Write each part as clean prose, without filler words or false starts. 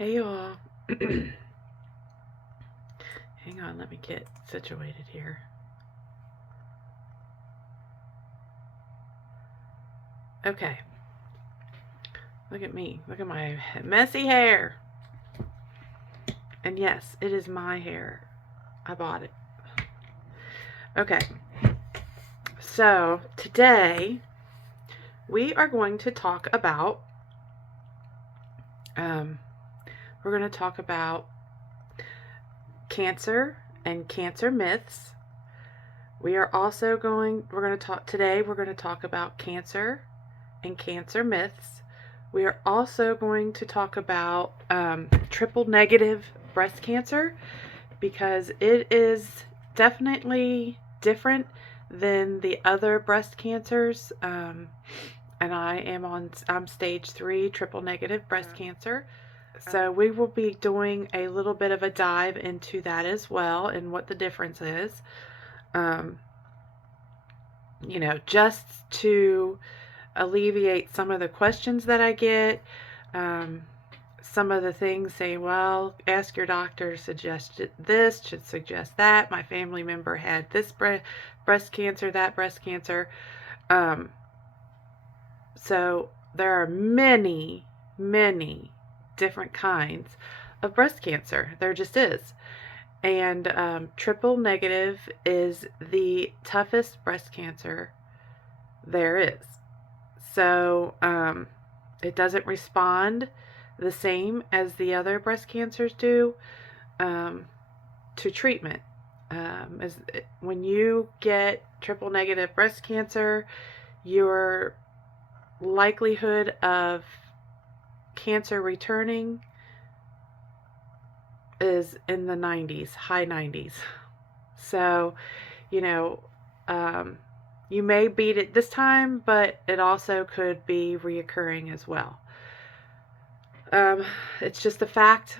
Hey y'all. Hang on, let me get situated here. Okay. Look at me. Look at my messy hair. And yes, it is my hair. I bought it. Okay. So, today we are going to talk about we're going to talk about cancer and cancer myths. We're going to talk about cancer and cancer myths. We are also going to talk about triple negative breast cancer because it is definitely different than the other breast cancers. And I'm stage 3 triple negative breast cancer. So we will be doing a little bit of a dive into that as well and what the difference is. Just to alleviate some of the questions that I get. Some of the things say, well, ask your doctor, suggested this, should suggest that. My family member had this breast cancer, that breast cancer. So there are many, many different kinds of breast cancer. There just is. And triple negative is the toughest breast cancer there is. So it doesn't respond the same as the other breast cancers do to treatment. When you get triple negative breast cancer, your likelihood of cancer returning is in the 90s, high 90s. So, you may beat it this time, but it also could be reoccurring as well. It's just a fact.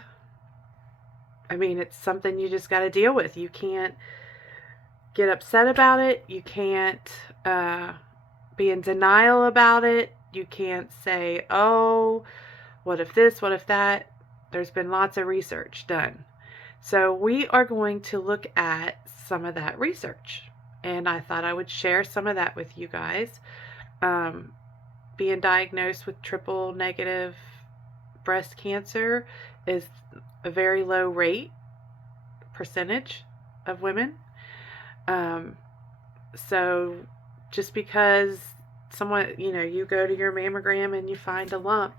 I mean, it's something you just got to deal with. You can't get upset about it. You can't be in denial about it. You can't say, oh, what if this, what if that? There's been lots of research done. So we are going to look at some of that research. And I thought I would share some of that with you guys. Being diagnosed with triple negative breast cancer is a very low percentage of women. So just because you go to your mammogram and you find a lump,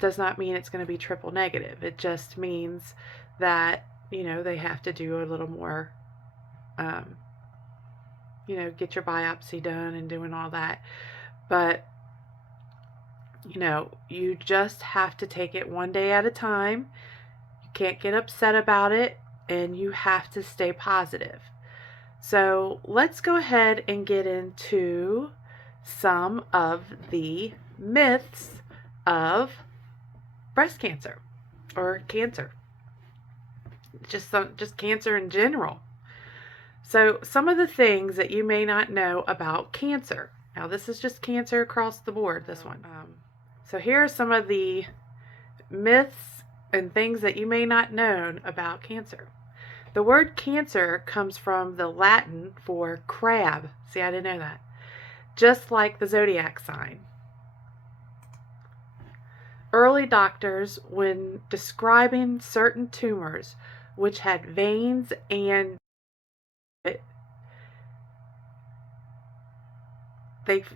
does not mean it's going to be triple negative. It just means that, they have to do a little more, get your biopsy done and doing all that. But, you just have to take it one day at a time. You can't get upset about it, and you have to stay positive. So let's go ahead and get into some of the myths of breast cancer or cancer. Just cancer in general. So some of the things that you may not know about cancer. Now this is just cancer across the board, this one. So here are some of the myths and things that you may not know about cancer. The word cancer comes from the Latin for crab. See, I didn't know that. Just like the zodiac sign. Early doctors, when describing certain tumors which had veins and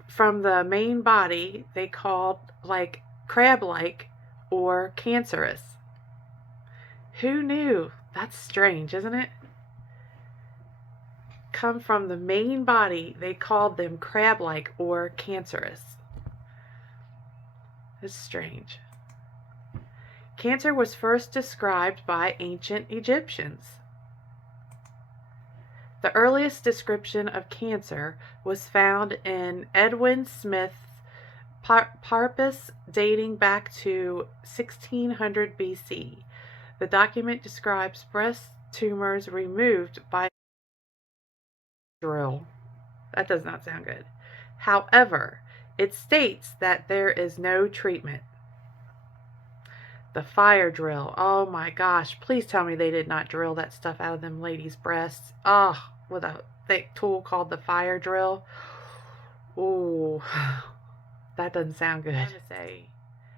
from the main body, they called like crab-like or cancerous. Who knew? That's strange, isn't it? Come from the main body, they called them crab-like or cancerous. It's strange. Cancer was first described by ancient Egyptians. The earliest description of cancer was found in Edwin Smith's Papyrus dating back to 1600 BC. The document describes breast tumors removed by drill. That does not sound good. However, it states that there is no treatment. The fire drill. Oh my gosh. Please tell me they did not drill that stuff out of them ladies' breasts. Oh, with a thick tool called the fire drill. Ooh, that doesn't sound good.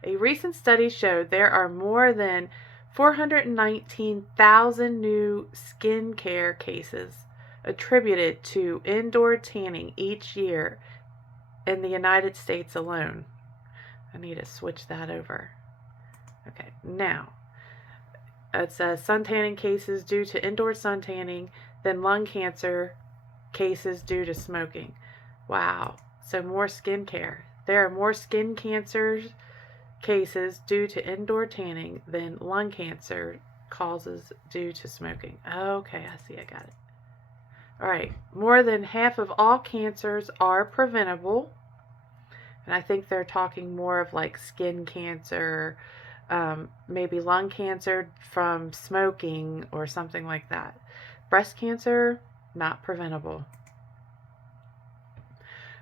A recent study showed there are more than 419,000 new skin care cases attributed to indoor tanning each year in the United States alone. I need to switch that over. Okay, now it says sun tanning cases due to indoor sun tanning, then lung cancer cases due to smoking. Wow, so more skin care. There are more skin cancers cases due to indoor tanning than lung cancer causes due to smoking. Okay, I see, I got it. All right, more than half of all cancers are preventable. And I think they're talking more of like skin cancer, maybe lung cancer from smoking or something like that. Breast cancer, not preventable.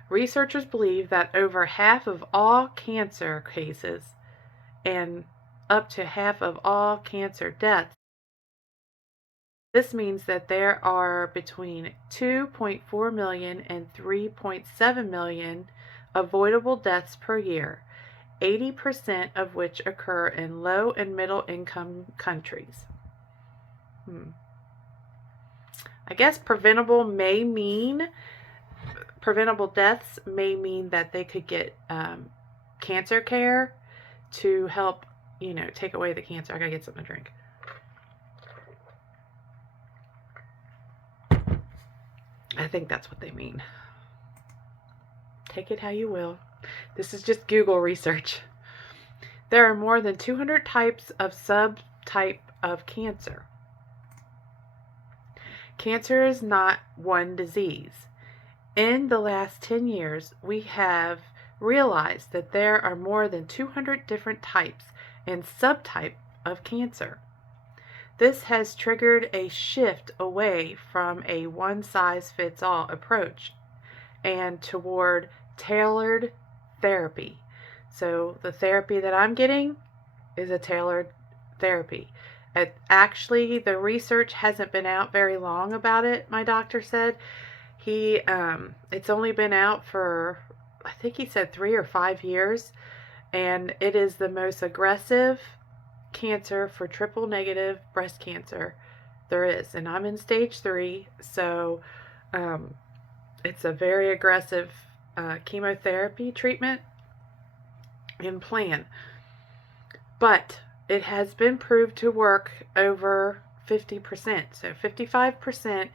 Researchers believe that over half of all cancer cases and up to half of all cancer deaths. This means that there are between 2.4 million and 3.7 million avoidable deaths per year, 80% of which occur in low and middle income countries. I guess preventable deaths may mean that they could get cancer care to help, take away the cancer. I gotta get something to drink. I think that's what they mean. Take it how you will. This is just Google research. There are more than 200 types of subtype of cancer. Cancer is not one disease. In the last 10 years, we have realized that there are more than 200 different types and subtype of cancer. This has triggered a shift away from a one-size-fits-all approach and toward tailored therapy. So the therapy that I'm getting is a tailored therapy. Actually, the research hasn't been out very long about it, my doctor said. It's only been out for, I think he said 3 or 5 years, and it is the most aggressive cancer for triple negative breast cancer there is. And I'm in stage 3, so it's a very aggressive chemotherapy treatment and plan. But it has been proved to work over 50%. So 55%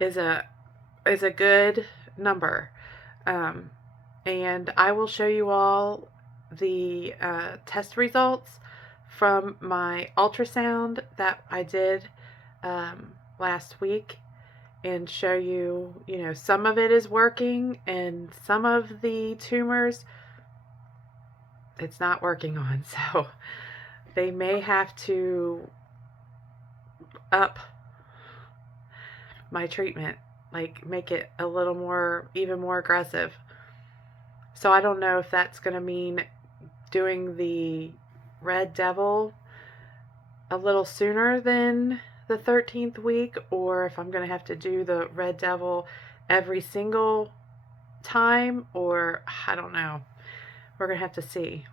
is a good number. And I will show you all the test results from my ultrasound that I did last week and show you, some of it is working and some of the tumors it's not working on. So they may have to up my treatment, like make it a little more, even more aggressive. So I don't know if that's going to mean doing the Red Devil a little sooner than the 13th week, or if I'm going to have to do the Red Devil every single time, or I don't know. We're going to have to see.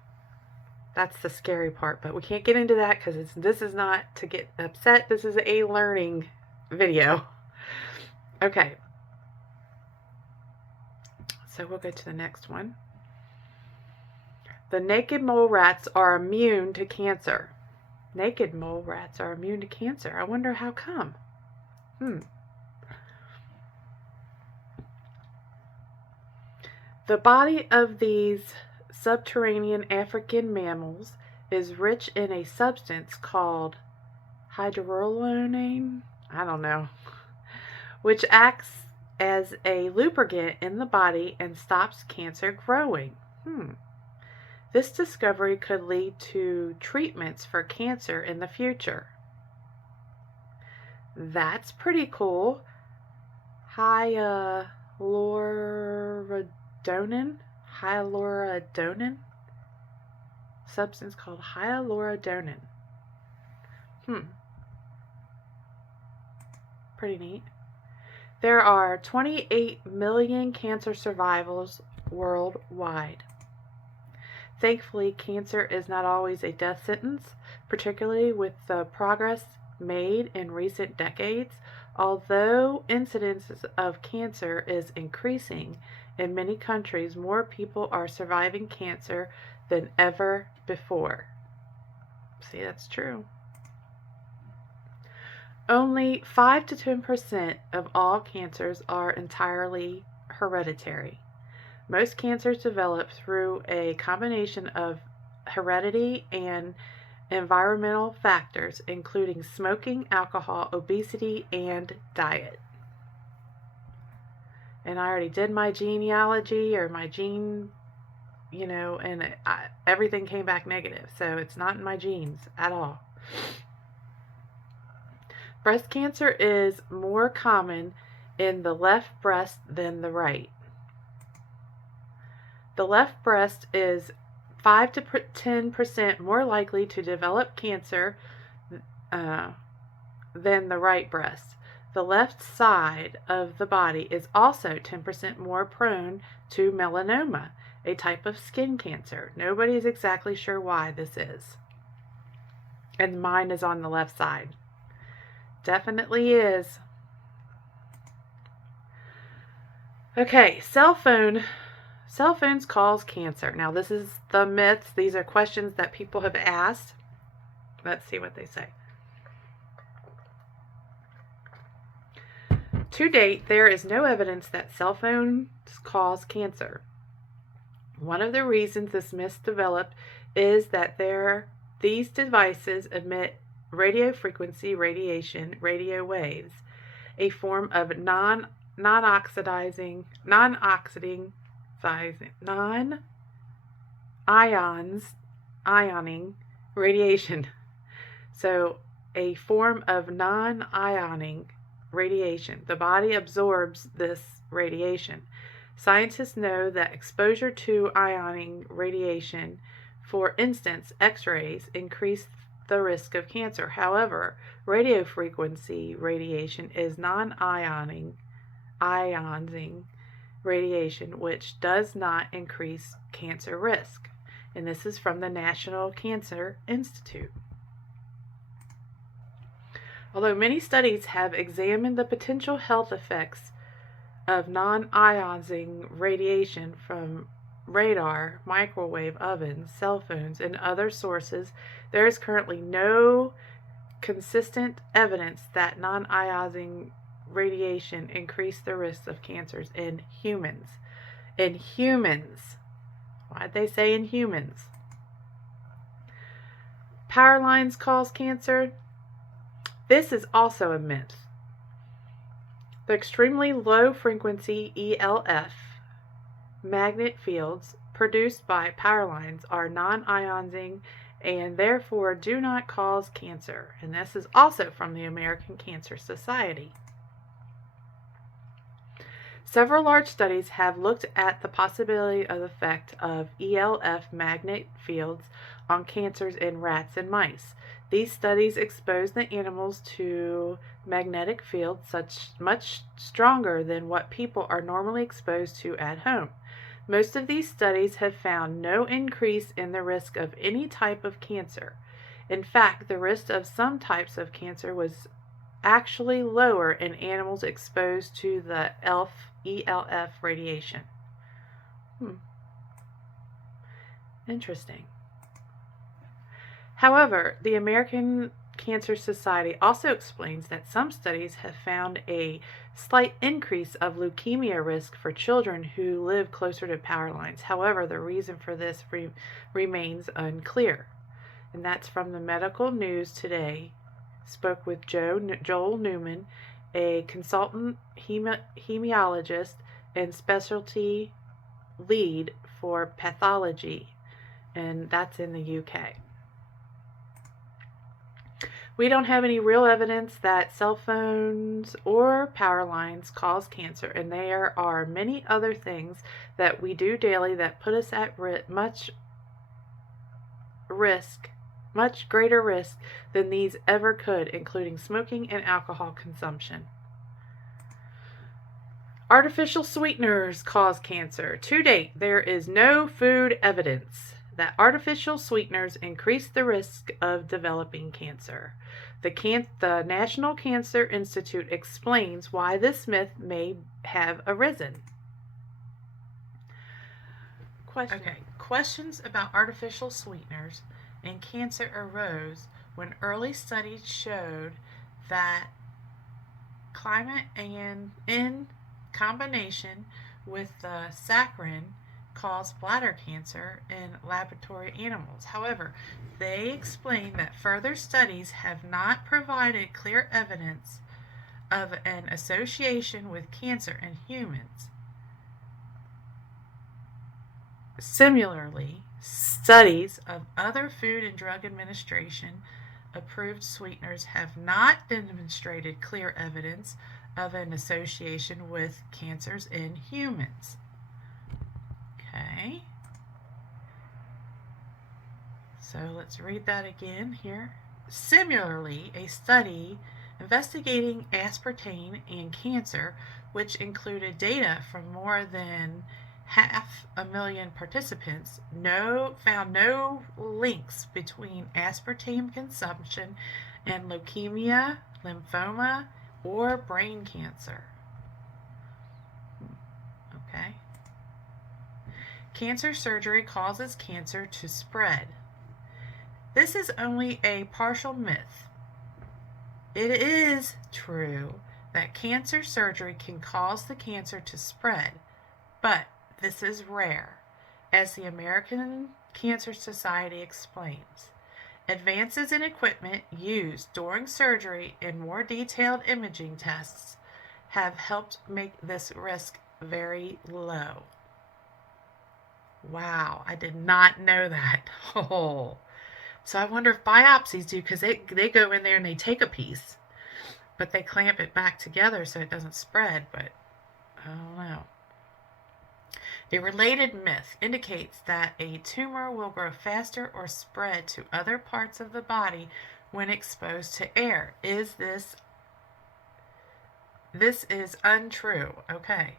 That's the scary part, but we can't get into that because this is not to get upset. This is a learning video. Okay. So we'll go to the next one. The naked mole rats are immune to cancer. Naked mole rats are immune to cancer. I wonder how come. The body of these subterranean African mammals is rich in a substance called hydroxyurea, I don't know, which acts as a lubricant in the body and stops cancer growing. This discovery could lead to treatments for cancer in the future. That's pretty cool. Hyalurodonin. substance called hyaluronan. Pretty neat. There are 28 million cancer survivors worldwide. Thankfully, cancer is not always a death sentence, particularly with the progress made in recent decades. Although incidence of cancer is increasing in many countries, more people are surviving cancer than ever before. See, that's true. Only 5 to 10% of all cancers are entirely hereditary. Most cancers develop through a combination of heredity and environmental factors, including smoking, alcohol, obesity, and diet. And I already did my genealogy or my gene, and everything came back negative. So it's not in my genes at all. Breast cancer is more common in the left breast than the right. The left breast is 5 to 10% more likely to develop cancer than the right breast. The left side of the body is also 10% more prone to melanoma, a type of skin cancer. Nobody is exactly sure why this is. And mine is on the left side. Definitely is. Okay, cell phones cause cancer. Now, this is the myths. These are questions that people have asked. Let's see what they say. To date, there is no evidence that cell phones cause cancer. One of the reasons this myth developed is that these devices emit radio frequency radiation, radio waves, a form of non-ioning radiation. So, a form of non-ioning radiation. The body absorbs this radiation. Scientists know that exposure to ioning radiation, for instance, X-rays, increase the risk of cancer. However, radio frequency radiation is non-ionizing radiation, which does not increase cancer risk. And this is from the National Cancer Institute. Although many studies have examined the potential health effects of non-ionizing radiation from radar, microwave ovens, cell phones, and other sources, there is currently no consistent evidence that non-ionizing radiation increased the risk of cancers in humans. In humans. Why'd they say in humans? Power lines cause cancer. This is also a myth. The extremely low frequency ELF magnet fields produced by power lines are non-ionizing and therefore do not cause cancer. And this is also from the American Cancer Society. Several large studies have looked at the possibility of the effect of ELF magnet fields on cancers in rats and mice. These studies expose the animals to magnetic fields much stronger than what people are normally exposed to at home. Most of these studies have found no increase in the risk of any type of cancer. In fact, the risk of some types of cancer was actually lower in animals exposed to the ELF radiation. Interesting. However, the American Cancer Society also explains that some studies have found a slight increase of leukemia risk for children who live closer to power lines. However, the reason for this remains unclear. And that's from the Medical News Today. Spoke with Joel Newman, a consultant hematologist and specialty lead for pathology, and that's in the UK. We don't have any real evidence that cell phones or power lines cause cancer, and there are many other things that we do daily that put us at much greater risk than these ever could, including smoking and alcohol consumption. Artificial sweeteners cause cancer. To date, there is no food evidence that artificial sweeteners increase the risk of developing cancer. The National Cancer Institute explains why this myth may have arisen. Questions about artificial sweeteners and cancer arose when early studies showed that climate and in combination with the saccharin cause bladder cancer in laboratory animals. However, they explain that further studies have not provided clear evidence of an association with cancer in humans. Similarly, studies of other Food and Drug Administration approved sweeteners have not demonstrated clear evidence of an association with cancers in humans. Okay. So let's read that again here. Similarly, a study investigating aspartame and cancer, which included data from more than 500,000 participants, found no links between aspartame consumption and leukemia, lymphoma, or brain cancer. Okay. Cancer surgery causes cancer to spread. This is only a partial myth. It is true that cancer surgery can cause the cancer to spread, but this is rare, as the American Cancer Society explains. Advances in equipment used during surgery and more detailed imaging tests have helped make this risk very low. Wow, I did not know that. Oh, so I wonder if biopsies do, because they go in there and they take a piece, but they clamp it back together so it doesn't spread, but I don't know. A related myth indicates that a tumor will grow faster or spread to other parts of the body when exposed to air. This is untrue. Okay.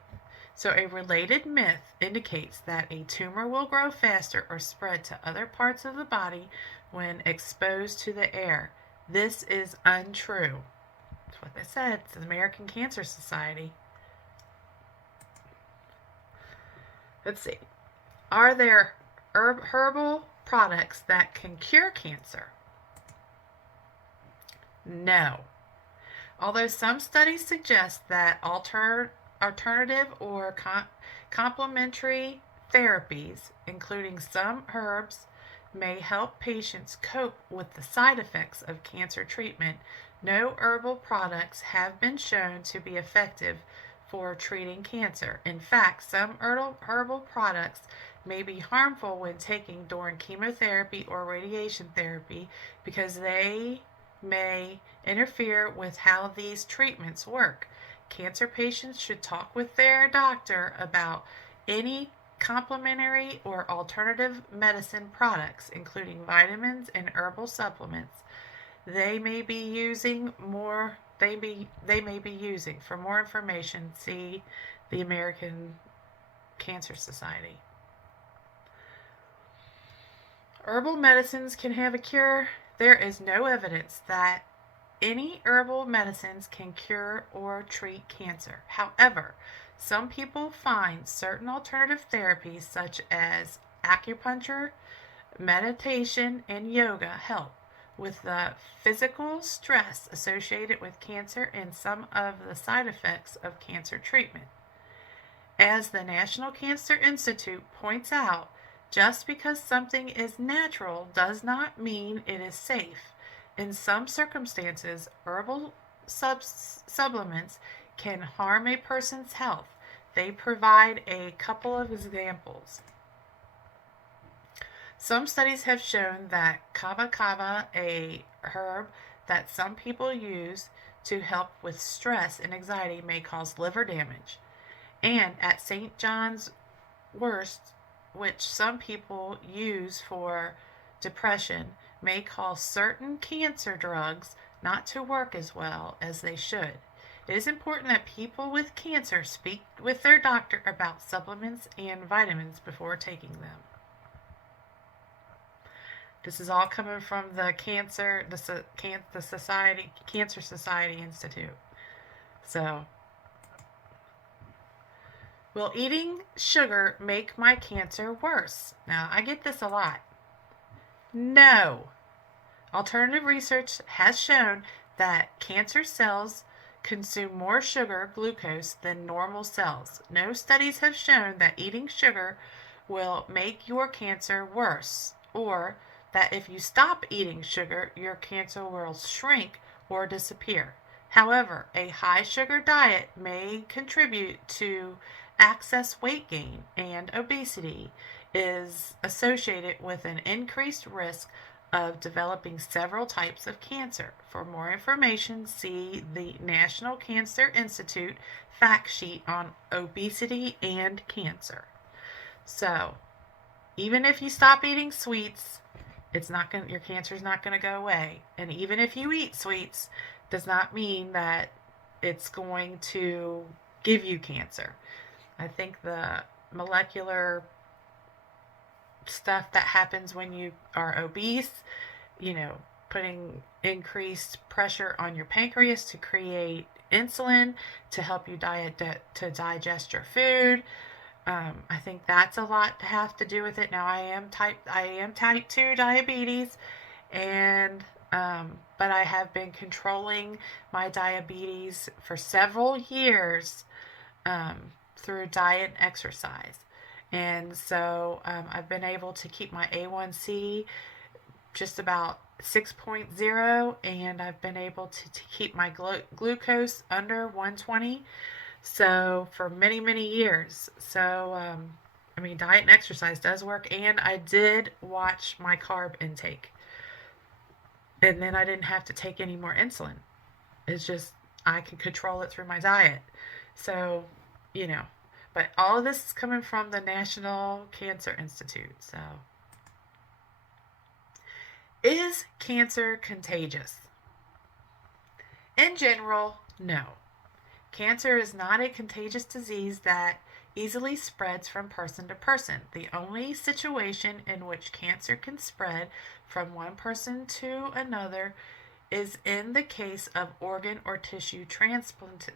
So a related myth indicates that a tumor will grow faster or spread to other parts of the body when exposed to the air. This is untrue. That's what they said. It's the American Cancer Society. Let's see. Are there herbal products that can cure cancer? No. Although some studies suggest that alternative or complementary therapies, including some herbs, may help patients cope with the side effects of cancer treatment, no herbal products have been shown to be effective for treating cancer. In fact, some herbal products may be harmful when taken during chemotherapy or radiation therapy because they may interfere with how these treatments work. Cancer patients should talk with their doctor about any complementary or alternative medicine products, including vitamins and herbal supplements they may be using. For more information, see the American Cancer Society. Herbal medicines can have a cure. There is no evidence that any herbal medicines can cure or treat cancer. However, some people find certain alternative therapies such as acupuncture, meditation, and yoga help with the physical stress associated with cancer and some of the side effects of cancer treatment. As the National Cancer Institute points out, just because something is natural does not mean it is safe. In some circumstances, herbal supplements can harm a person's health. They provide a couple of examples. Some studies have shown that kava, a herb that some people use to help with stress and anxiety, may cause liver damage. And at St. John's wort, which some people use for depression may cause certain cancer drugs not to work as well as they should. It is important that people with cancer speak with their doctor about supplements and vitamins before taking them. This is all coming from the Cancer Society Institute. So, will eating sugar make my cancer worse? Now, I get this a lot. No. Alternative research has shown that cancer cells consume more sugar, glucose, than normal cells. No studies have shown that eating sugar will make your cancer worse, or that if you stop eating sugar, your cancer will shrink or disappear. However, a high sugar diet may contribute to excess weight gain, and obesity is associated with an increased risk of developing several types of cancer. For more information, see the National Cancer Institute fact sheet on obesity and cancer. So, even if you stop eating sweets, your cancer is not going to go away. And even if you eat sweets, does not mean that it's going to give you cancer. I think the molecular stuff that happens when you are obese, putting increased pressure on your pancreas to create insulin to help you to digest your food. I think that's a lot to have to do with it. Now I am type 2 diabetes, and but I have been controlling my diabetes for several years through diet and exercise. And so I've been able to keep my A1C just about 6.0, and I've been able to keep my glucose under 120. So for many, many years. So, diet and exercise does work, and I did watch my carb intake. And then I didn't have to take any more insulin. It's just, I can control it through my diet. So, but all of this is coming from the National Cancer Institute. So, is cancer contagious? In general, no. Cancer is not a contagious disease that easily spreads from person to person. The only situation in which cancer can spread from one person to another is in the case of organ or tissue transplants.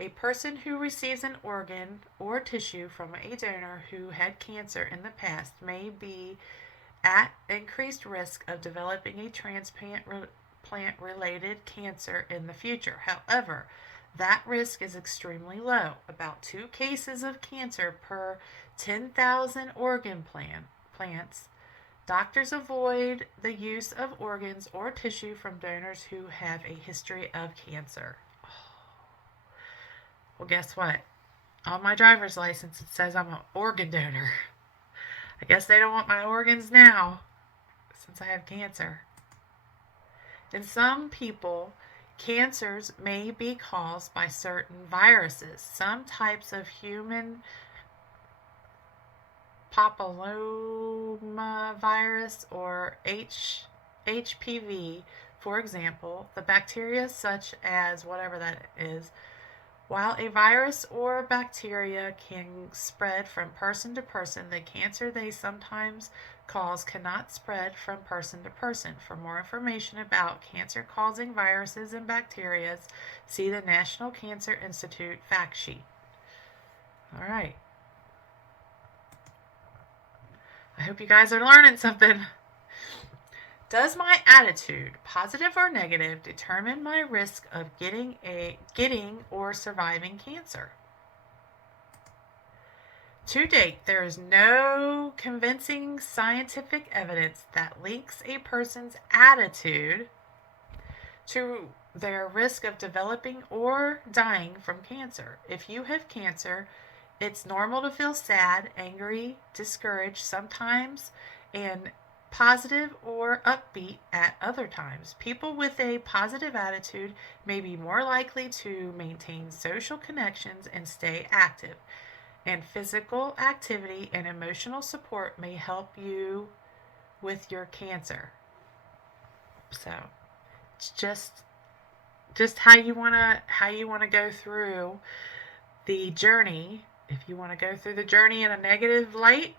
A person who receives an organ or tissue from a donor who had cancer in the past may be at increased risk of developing a transplant-related cancer in the future. However, that risk is extremely low, about 2 cases of cancer per 10,000 organ plants. Doctors avoid the use of organs or tissue from donors who have a history of cancer. Well, guess what? On my driver's license, it says I'm an organ donor. I guess they don't want my organs now since I have cancer. In some people, cancers may be caused by certain viruses. Some types of human papillomavirus or HPV, for example, the bacteria such as whatever that is. While a virus or bacteria can spread from person to person, the cancer they sometimes cause cannot spread from person to person. For more information about cancer-causing viruses and bacteria, see the National Cancer Institute fact sheet. All right. I hope you guys are learning something. Does my attitude, positive or negative, determine my risk of getting or surviving cancer? To date, there is no convincing scientific evidence that links a person's attitude to their risk of developing or dying from cancer. If you have cancer, it's normal to feel sad, angry, discouraged sometimes, and positive or upbeat at other times. People with a positive attitude may be more likely to maintain social connections and stay active. And physical activity and emotional support may help you with your cancer. So it's just how you want to go through the journey. If you want to go through the journey in a negative light,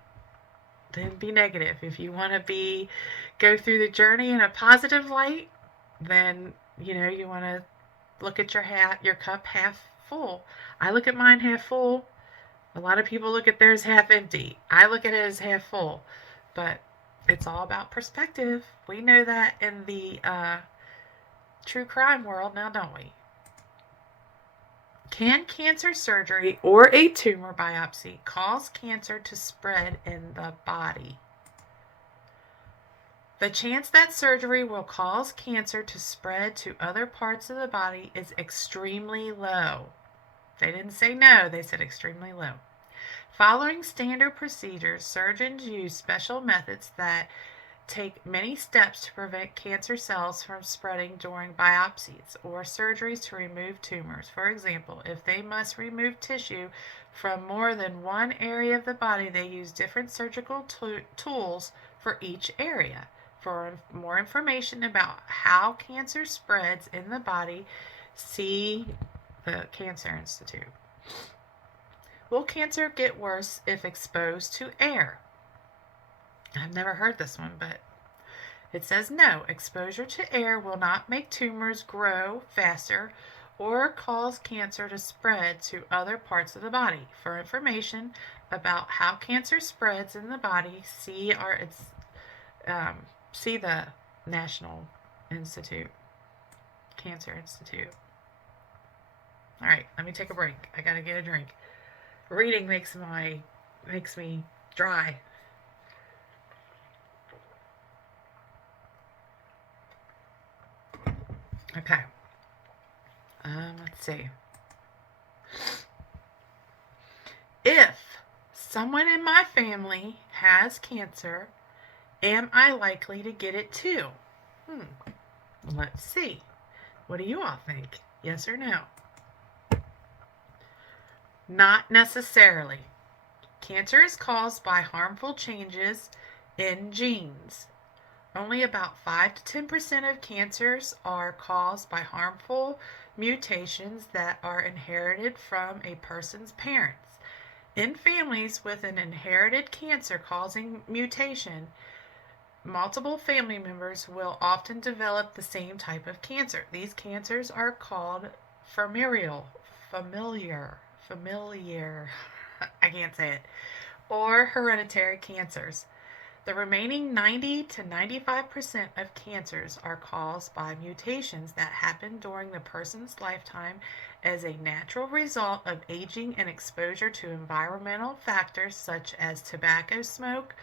then be negative. If you want to go through the journey in a positive light, then you want to look at your cup half full. I look at mine half full. A lot of people look at theirs half empty. I look at it as half full. But it's all about perspective. We know that in the true crime world now, don't we? Can cancer surgery or a tumor biopsy cause cancer to spread in the body? The chance that surgery will cause cancer to spread to other parts of the body is extremely low. They didn't say no, they said extremely low. Following standard procedures, surgeons use special methods that take many steps to prevent cancer cells from spreading during biopsies or surgeries to remove tumors. For example, if they must remove tissue from more than one area of the body, they use different surgical tools for each area. For more information about how cancer spreads in the body, see the Cancer Institute. Will cancer get worse if exposed to air? I've never heard this one, but it says no. Exposure to air will not make tumors grow faster or cause cancer to spread to other parts of the body. For information about how cancer spreads in the body, see the National Institute, Cancer Institute. All right, let me take a break. I gotta get a drink. Reading makes me dry. Okay. Let's see. If someone in my family has cancer, am I likely to get it too? Let's see. What do you all think? Yes or no? Not necessarily. Cancer is caused by harmful changes in genes. Only about 5 to 10% of cancers are caused by harmful mutations that are inherited from a person's parents. In families with an inherited cancer-causing mutation, multiple family members will often develop the same type of cancer. These cancers are called familiar, I can't say it, or hereditary cancers. The remaining 90 to 95% of cancers are caused by mutations that happen during the person's lifetime as a natural result of aging and exposure to environmental factors such as tobacco smoke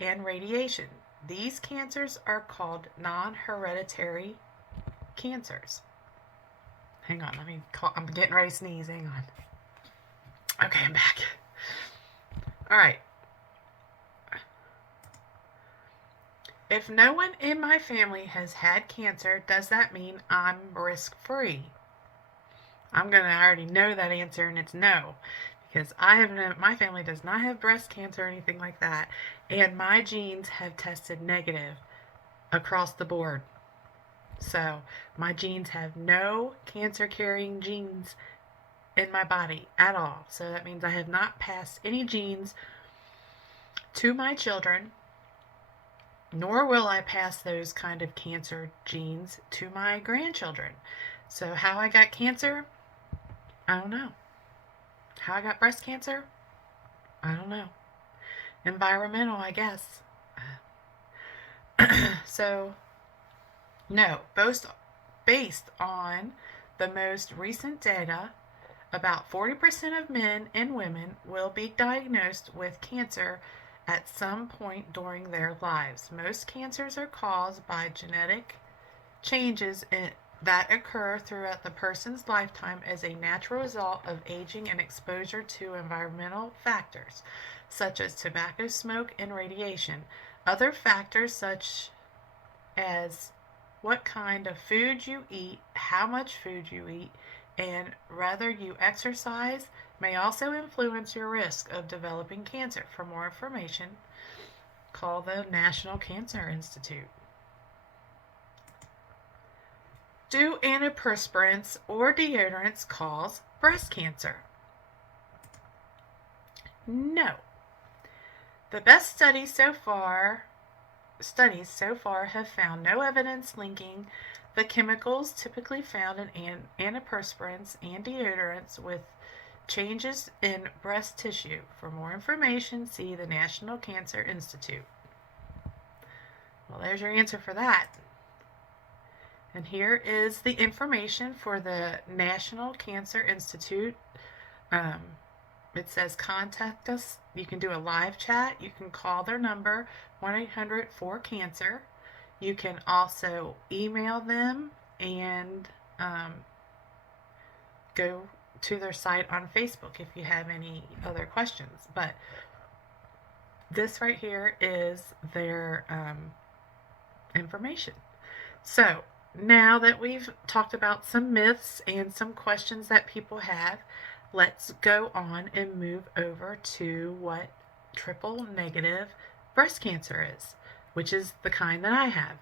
and radiation. These cancers are called non-hereditary cancers. Hang on, I'm getting ready to sneeze. Hang on. Okay, I'm back. All right. If no one in my family has had cancer, does that mean I'm risk-free? I already know that answer, and it's no. Because my family does not have breast cancer or anything like that. And my genes have tested negative across the board. So my genes have no cancer-carrying genes in my body at all. So that means I have not passed any genes to my children, nor will I pass those kind of cancer genes to my grandchildren. So how I got cancer, I don't know. How I got breast cancer, I don't know. Environmental, I guess. So, no, based on the most recent data, about 40% of men and women will be diagnosed with cancer at some point during their lives. Most cancers are caused by genetic changes that occur throughout the person's lifetime as a natural result of aging and exposure to environmental factors, such as tobacco smoke and radiation. Other factors such as what kind of food you eat, how much food you eat, and whether you exercise may also influence your risk of developing cancer. For more information, call the National Cancer Institute. Do antiperspirants or deodorants cause breast cancer? No. The best studies so far have found no evidence linking the chemicals typically found in antiperspirants and deodorants with changes in breast tissue. For more information, see the National Cancer Institute. Well, there's your answer for that. And here is the information for the National Cancer Institute. It says contact us. You can do a live chat. You can call their number, 1-800-4-CANCER. You can also email them and go to their site on Facebook if you have any other questions. But this right here is their information. So now that we've talked about some myths and some questions that people have, let's go on and move over to what triple negative breast cancer is, which is the kind that I have.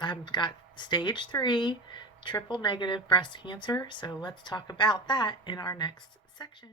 I've got stage 3 triple negative breast cancer. So let's talk about that in our next section.